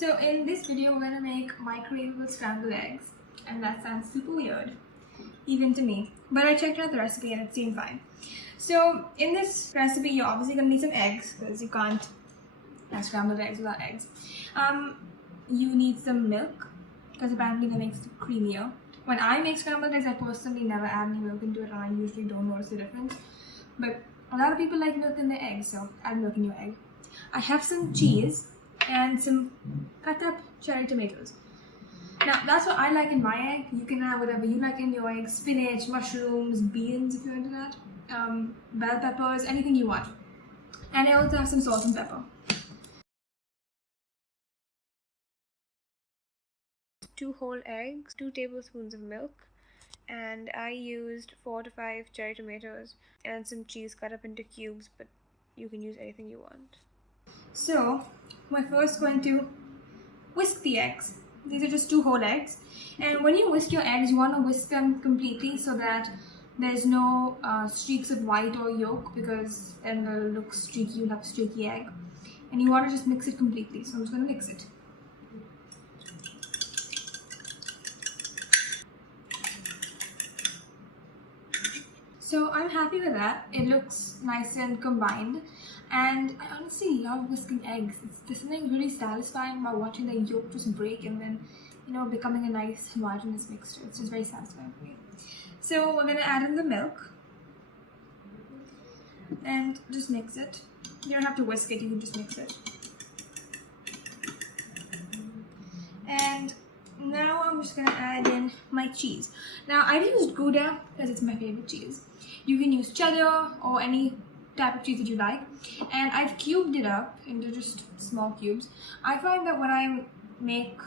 So in this video we're gonna make microwaveable scrambled eggs, and that sounds super weird, even to me. But I checked out the recipe and it seemed fine. So in this recipe you're obviously gonna need some eggs because you can't have scrambled eggs without eggs. You need some milk because apparently that makes it creamier. When I make scrambled eggs, I personally never add any milk into it and I usually don't notice the difference. But a lot of people like milk in their eggs, so add milk in your egg. I have some cheese and some cut up cherry tomatoes. Now that's what I like in my egg. You can add whatever you like in your egg: spinach, mushrooms, beans if you're into that, bell peppers, anything you want. And I also have some salt and pepper. 2 whole eggs, 2 tablespoons of milk, and I used 4 to 5 cherry tomatoes and some cheese cut up into cubes, but you can use anything you want. So we're first going to whisk the eggs. These are just 2 whole eggs, and when you whisk your eggs you want to whisk them completely so that there's no streaks of white or yolk, because then it'll look streaky, you'll have a streaky egg, and you want to just mix it completely. So I'm just going to mix it. So I'm happy with that. It looks nice and combined, and I honestly love whisking eggs. There's something really satisfying about watching the yolk just break and then, you know, becoming a nice homogeneous mixture. It's just very satisfying for me. So we're gonna add in the milk and just mix it. You don't have to whisk it, you can just mix it. And now I'm just gonna add in my cheese. Now I've used Gouda because it's my favorite cheese. You can use cheddar or any type of cheese that you like, and I've cubed it up into just small cubes. I find that when I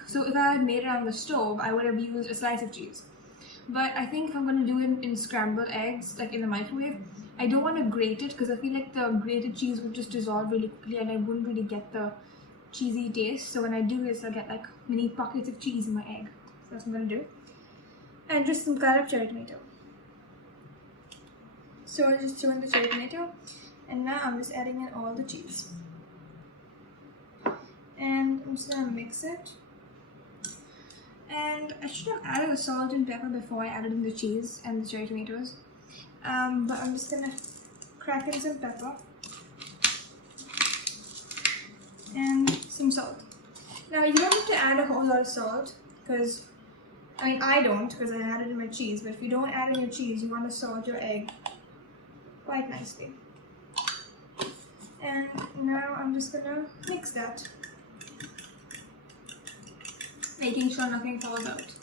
so if I had made it on the stove, I would have used a slice of cheese. But I think if I'm going to do it in scrambled eggs, like in the microwave, I don't want to grate it because I feel like the grated cheese would just dissolve really quickly and I wouldn't really get the cheesy taste. So when I do this, I'll get like mini pockets of cheese in my egg. So that's what I'm going to do. And just some cut up cherry tomato. So I just throw in the cherry tomato, and now I'm just adding in all the cheese. And I'm just gonna mix it. And I should have added the salt and pepper before I added in the cheese and the cherry tomatoes. But I'm just gonna crack in some pepper and some salt. Now you don't have to add a whole lot of salt because, I mean, I don't because I added in my cheese. But if you don't add in your cheese, you want to salt your egg quite nicely. And now I'm just gonna mix that, making sure nothing falls out.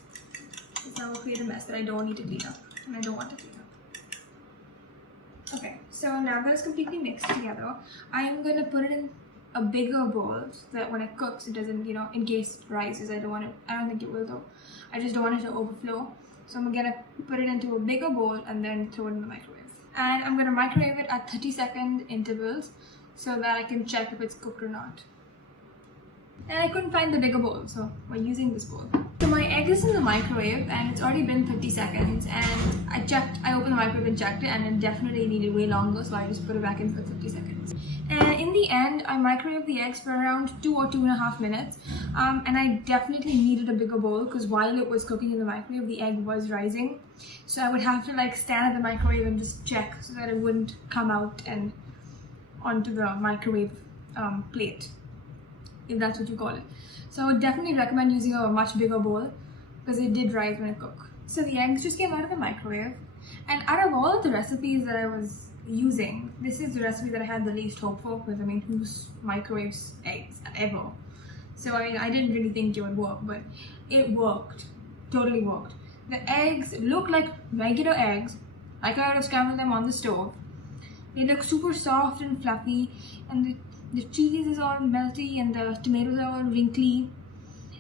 Because that will create a mess that I don't need to clean up, and I don't want to clean up. Okay, so now that it's completely mixed together, I'm gonna put it in a bigger bowl so that when it cooks, it doesn't, you know, in case it rises. I don't think it will though. I just don't want it to overflow. So I'm gonna put it into a bigger bowl and then throw it in the microwave. And I'm going to microwave it at 30-second intervals so that I can check if it's cooked or not. And I couldn't find the bigger bowl, so we're using this bowl. So my egg is in the microwave and it's already been 30 seconds, and I opened the microwave and checked it, and it definitely needed way longer, so I just put it back in for 30 seconds. And in the end, I microwaved the eggs for around 2 or 2.5 minutes. And I definitely needed a bigger bowl because while it was cooking in the microwave, the egg was rising. So I would have to like stand at the microwave and just check so that it wouldn't come out and onto the microwave plate, if that's what you call it. So I would definitely recommend using a much bigger bowl because it did rise when it cooked. So the eggs just came out of the microwave, and out of all of the recipes that I was using, this is the recipe that I had the least hope for, because I mean, who's microwaves eggs ever? So I mean, I didn't really think it would work, but it worked. Totally worked. The eggs look like regular eggs, like I would have scrambled them on the stove. They look super soft and fluffy, and the cheese is all melty and the tomatoes are all wrinkly,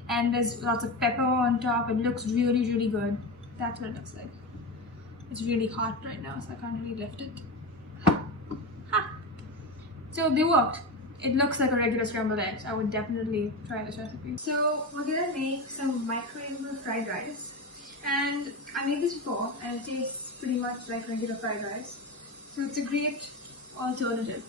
and there's lots of pepper on top. It looks really, really good. That's what it looks like. It's really hot right now, so I can't really lift it. Ha! So they worked. It looks like a regular scrambled eggs. I would definitely try this recipe. So we're gonna make some microwaveable fried rice. And I made this before and it tastes pretty much like regular fried rice. So it's a great alternative.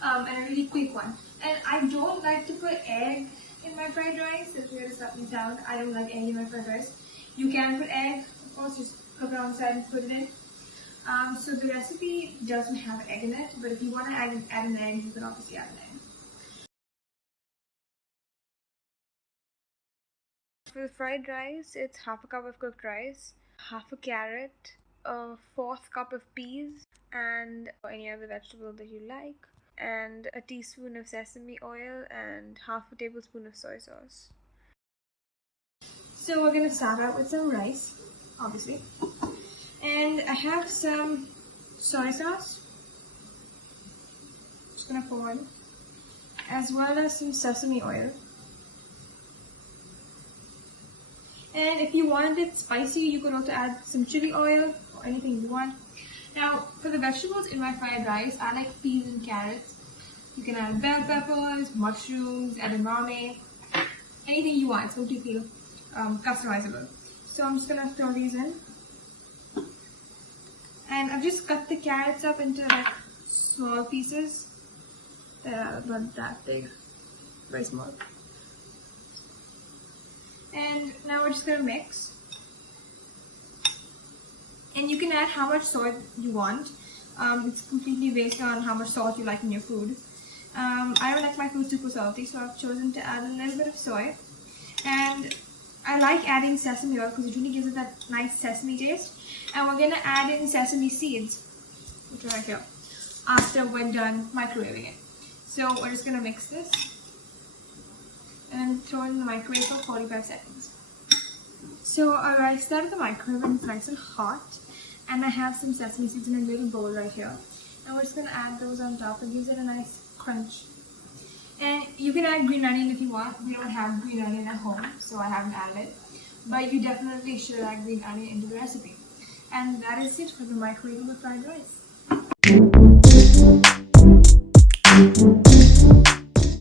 And a really quick one. And I don't like to put egg in my fried rice. If you're gonna stop me down, I don't like egg in my fried rice. You can put egg, of course, just cook it on the side and put it in. So the recipe doesn't have an egg in it, but if you want to add an egg, you can obviously add an egg. For the fried rice, it's half a cup of cooked rice, half a carrot, a fourth cup of peas, and any other vegetable that you like, and a teaspoon of sesame oil, and half a tablespoon of soy sauce. So we're going to start out with some rice, obviously. And I have some soy sauce. Just going to pour in. As well as some sesame oil. And if you want it spicy, you could also add some chili oil or anything you want. Now, for the vegetables in my fried rice, I like peas and carrots. You can add bell peppers, mushrooms, edamame, anything you want. It's going to feel customizable. So I'm just going to throw these in. And I've just cut the carrots up into like small pieces. About that big. Very small. And now we're just going to mix. And you can add how much salt you want. It's completely based on how much salt you like in your food. I don't like my food super salty, so I've chosen to add a little bit of soy. And I like adding sesame oil because it really gives it that nice sesame taste. And we're going to add in sesame seeds, which are right here, after we're done microwaving it. So we're just going to mix this and throw it in the microwave for 45 seconds. So our rice started the microwave and it's nice and hot. And I have some sesame seeds in a little bowl right here. And we're just going to add those on top and gives it a nice crunch. And you can add green onion if you want. We don't have green onion at home, so I haven't added it. But you definitely should add green onion into the recipe. And that is it for the microwavable fried rice.